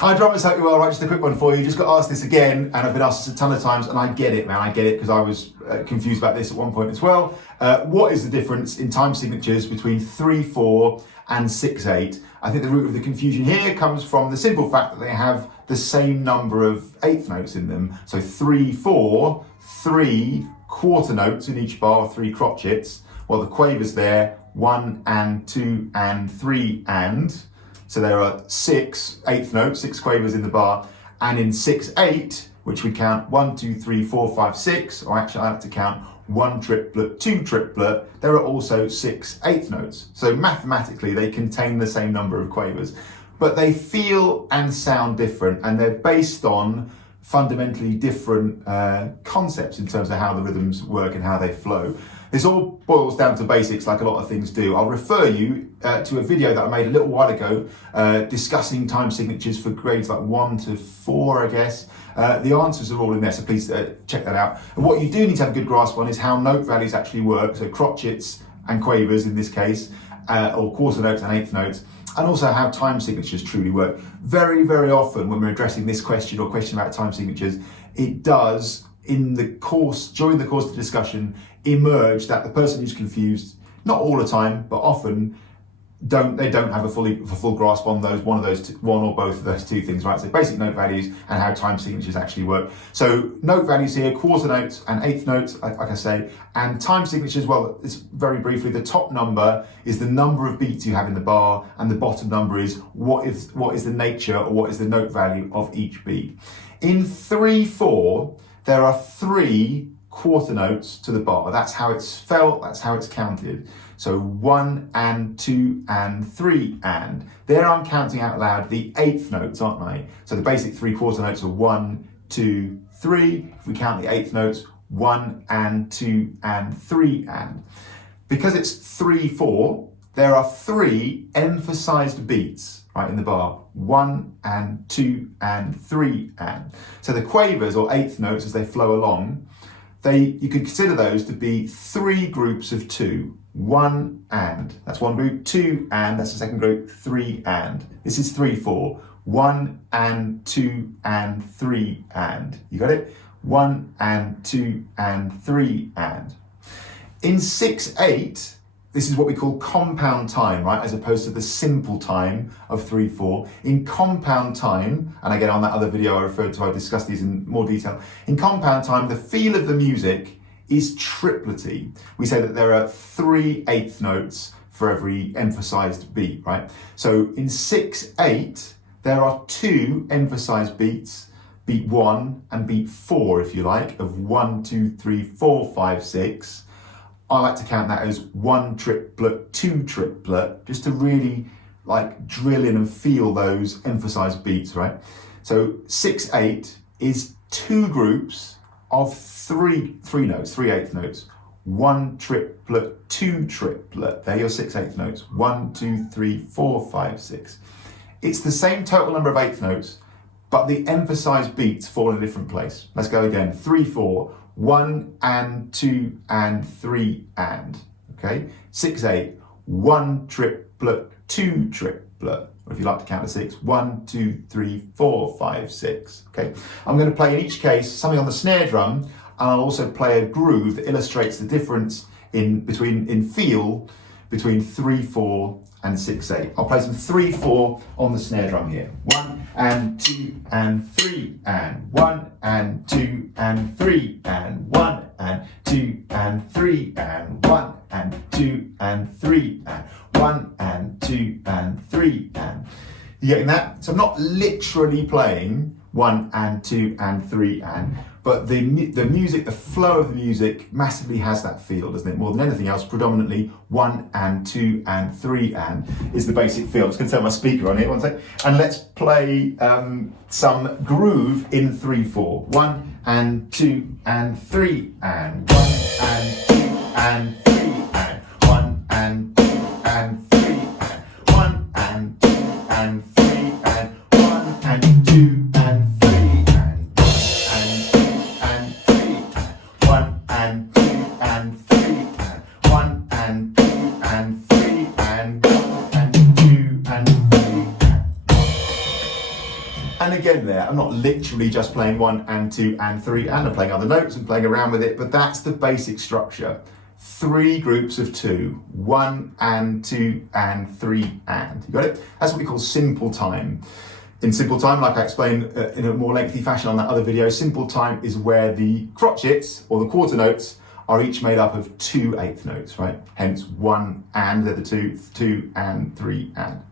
Hi drummers, hope you're well. Right, just a quick one for you. Just got asked this again, and I've been asked this a ton of times, and I get it, man. I get it, because I was confused about this at one point as well. What is the difference in time signatures between 3/4 and 6/8? I think the root of the confusion here comes from the simple fact that they have the same number of eighth notes in them. So 3/4, 3 quarter notes in each bar, 3 crotchets, while the quavers there, 1 and 2 and 3 and. So there are 6 eighth notes, 6 quavers in the bar, and in 6/8, which we count 1, 2, 3, 4, 5, 6, or actually I like to count 1 triplet, 2 triplet, there are also 6 eighth notes. So mathematically they contain the same number of quavers, but they feel and sound different, and they're based on fundamentally different concepts in terms of how the rhythms work and how they flow. This all boils down to basics, like a lot of things do. I'll refer you to a video that I made a little while ago discussing time signatures for grades like 1 to 4, I guess. The answers are all in there, so please check that out. And what you do need to have a good grasp on is how note values actually work, so crotchets and quavers in this case, or quarter notes and eighth notes, and also how time signatures truly work. Very, very often when we're addressing this question or question about time signatures, it does, during the course of the discussion, emerge that the person who's confused, not all the time, but often, don't have a full grasp on one or both of those two things, right? So basic note values and how time signatures actually work. So note values here, quarter notes and eighth notes, like I say, and time signatures, well, it's very briefly, the top number is the number of beats you have in the bar, and the bottom number is what is the nature or what is the note value of each beat. In 3/4, there are 3 quarter notes to the bar. That's how it's felt, that's how it's counted. So 1 and 2 and 3 and. There I'm counting out loud the eighth notes, aren't I? So the basic 3 quarter notes are 1, 2, 3. If we count the eighth notes, 1 and 2 and 3 and. Because it's 3/4, there are 3 emphasized beats, right, in the bar. 1 and 2 and 3 and. So the quavers or eighth notes as they flow along, you could consider those to be 3 groups of 2. 1 and, that's one group, 2 and, that's the second group, 3 and. This is 3/4. 1 and 2 and 3 and. You got it? 1 and 2 and 3 and. In 6/8, this is what we call compound time, right? As opposed to the simple time of 3/4. In compound time, and again on that other video I referred to, I discussed these in more detail. In compound time, the feel of the music is triplety. We say that there are 3 eighth notes for every emphasized beat, right? So in 6/8, there are 2 emphasized beats, beat 1 and beat 4, if you like, of 1, 2, 3, 4, 5, 6. I like to count that as 1 triplet, 2 triplet, just to really like drill in and feel those emphasized beats, right? So 6/8 is 2 groups of 3 notes, 3 eighth notes. 1 triplet, 2 triplet. They're your 6 eighth notes. 1, 2, 3, 4, 5, 6. It's the same total number of eighth notes, but the emphasized beats fall in a different place. Let's go again. 3/4. 1 and 2 and 3 and. Okay? 6/8. 1 triplet, 2 triplet. Or if you like to count to 6, 1, 2, 3, 4, 5, 6. Okay? I'm going to play in each case something on the snare drum, and I'll also play a groove that illustrates the difference in feel between 3/4 and 6/8. I'll play some 3/4 on the snare drum here. 1 and 2 and 3 and. 1 and 2 and 3 and. 1 and 2 and 3 and. 1 and 2 and 3 and. 1 and 2 and 3 and. You getting that? So I'm not literally playing 1 and 2 and 3 and, but the music, the flow of the music massively has that feel, doesn't it? More than anything else, predominantly 1 and 2 and 3 and is the basic feel. I'm just going to turn my speaker on here, one sec. And let's play some groove in 3/4. 1 and 2 and 3 and. 1 and 2 and 3 and. 1 and 2 and 3 and. 1 and 2 and 3 and. 1 and 2 and 3 and. 1 and 2 and 3 and. 1 and 2 and 3 and. 1 and 2 and 3 and. And again there, I'm not literally just playing 1 and 2 and 3 and I'm playing other notes and playing around with it, but that's the basic structure. 3 groups of 2, 1 and 2 and 3 and. You got it? That's what we call simple time. In simple time, like I explained in a more lengthy fashion on that other video, simple time is where the crotchets or the quarter notes are each made up of 2 eighth notes, right? Hence 1 and, they're the 2 and 3 and.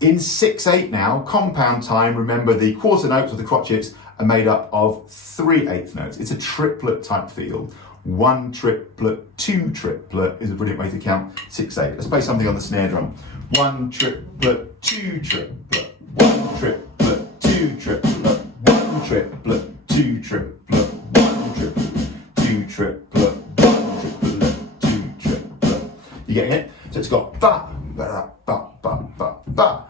In 6/8 now, compound time, remember the quarter notes or the crotchets are made up of 3 eighth notes. It's a triplet type field. 1 triplet, 2 triplet is a brilliant way to count 6/8. Let's play something on the snare drum. 1 triplet, 2 triplet, 1 triplet, 2 triplet, 1 triplet, 2 triplet, 1 triplet, 2 triplet, 1 triplet, 2 triplet. You getting it? So it's got ba, ba, ba, ba, ba, ba.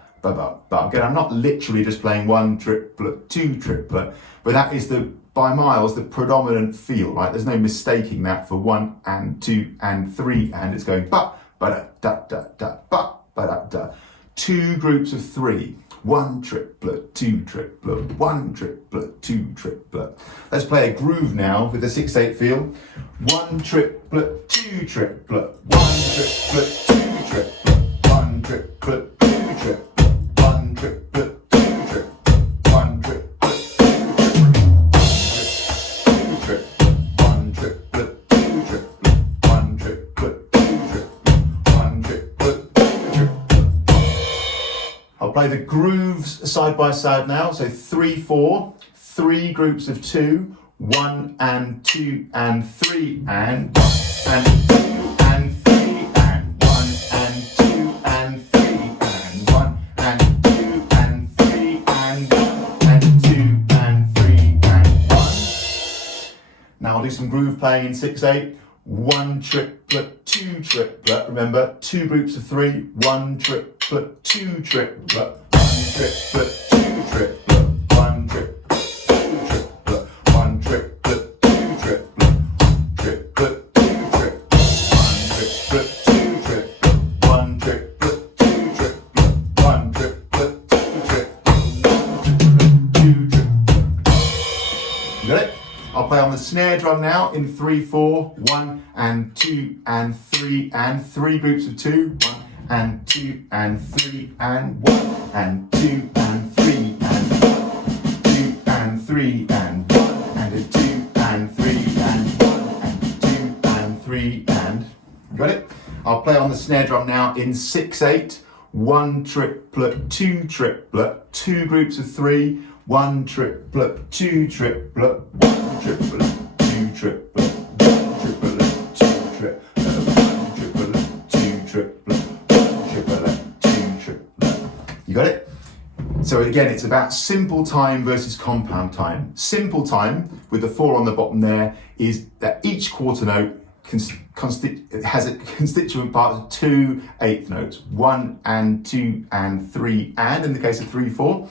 Again, I'm not literally just playing 1 triplet, 2 triplet, but that is by miles the predominant feel, right? There's no mistaking that for 1 and 2 and 3 and it's going ba da da da da ba da da. 2 groups of 3, 1 triplet, 2 triplet, 1 triplet, 2 triplet. Let's play a groove now with the 6/8 feel. 1 triplet, 2 triplet, 1 triplet, 2 triplet, 1 triplet, 2 triplet. 1 triplet, 2 triplet, 1 triplet, 2 triplet, 1 triplet, 2 triplet, 1 triplet, 2 triplet, 1 triplet, 2 triplet. I'll play the grooves side by side now. So 3/4, 3 groups of 2, 1 and 2 and 3 and 2 and 3 and 1 and 2 and 3 and 1 and 2 and 3 and 1 and 2 and 3 and 1. Now I'll do some groove playing in 6/8. 1 triplet, 2 triplet. Remember, 2 groups of 3. 1 triplet, 2 triplet. 1 triplet, 2 triplet. 1 triplet, 2 triplet. 1 triplet, 2 triplet. Triplet, 2 triplet. 1 triplet, 2 triplet. 1 triplet, 2 triplet. 1 triplet, 2 triplet. 2 triplet. You got it? I'll play on the snare drum now in 3/4, 1 and 2 and 3 and 3 groups of 2, 1 and 2 and 3 and 1 and 2 and 3 and 2 and 3 and 1 and a 2 and 3 and 1 and 2 and 3 and. Got it? I'll play on the snare drum now in 6/8, 1 triplet, 2 triplet, 2 groups of 3, 1 triplet, 2 triplet, 1 triplet, 2 triplet, 1 triplet, 2 triplet, 1 triplet, 2 triplet, 1 triplet, 2 triplet. You got it? So again, it's about simple time versus compound time. Simple time, with the 4 on the bottom there, is that each quarter note has a constituent part of 2 eighth notes, 1 and 2 and 3 and, in the case of 3/4.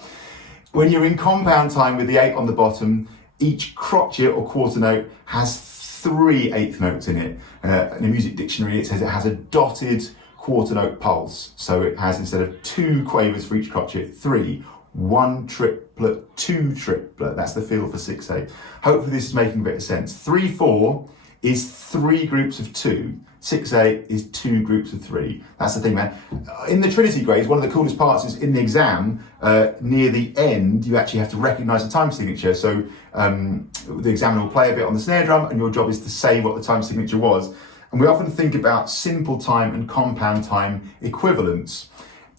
When you're in compound time with the 8 on the bottom, each crotchet or quarter note has 3 eighth notes in it. In a music dictionary, it says it has a dotted quarter note pulse. So it has, instead of 2 quavers for each crotchet, 3. 1 triplet, 2 triplet. That's the feel for 6/8. Hopefully this is making a bit of sense. 3/4 is 3 groups of 2. 6/8 is 2 groups of 3. That's the thing, man. In the Trinity grades, one of the coolest parts is in the exam, near the end, you actually have to recognise the time signature. So the examiner will play a bit on the snare drum and your job is to say what the time signature was. And we often think about simple time and compound time equivalents.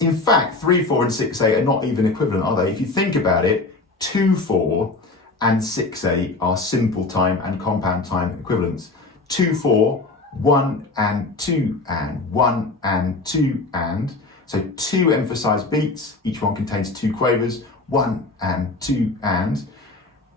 In fact, 3/4 and 6/8 are not even equivalent, are they? If you think about it, 2/4 and 6/8 are simple time and compound time equivalents. 2/4, 1 and 2 and 1 and 2 and. So 2 emphasized beats, each one contains 2 quavers, 1 and 2 and.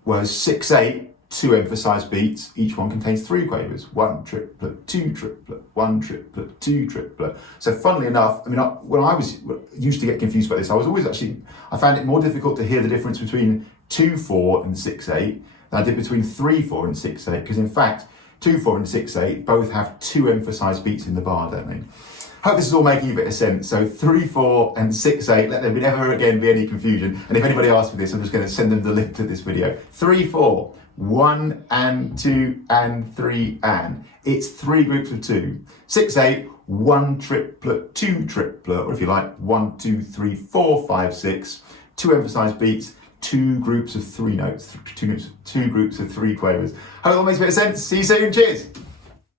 Whereas 6/8, 2 emphasized beats, each one contains 3 quavers, 1 triplet, 2 triplet, 1 triplet, 2 triplet. So funnily enough, I mean, when I was used to get confused by this, I found it more difficult to hear the difference between 2/4 and 6/8 than I did between 3/4 and 6/8, because in fact, 2/4 and 6/8 both have 2 emphasized beats in the bar, don't they? Hope this is all making a bit of sense. So 3/4 and 6/8. Let there never again be any confusion. And if anybody asks for this, I'm just going to send them the link to this video. 3/4. 1 and 2 and 3 and. It's 3 groups of 2. 6/8. 1 triplet, 2 triplet, or if you like, 1, 2, 3, 4, 5, 6. 2 emphasized beats. 2 groups of 3 notes. 2 groups of 3 quavers. Hope that all makes a bit of sense. See you soon. Cheers.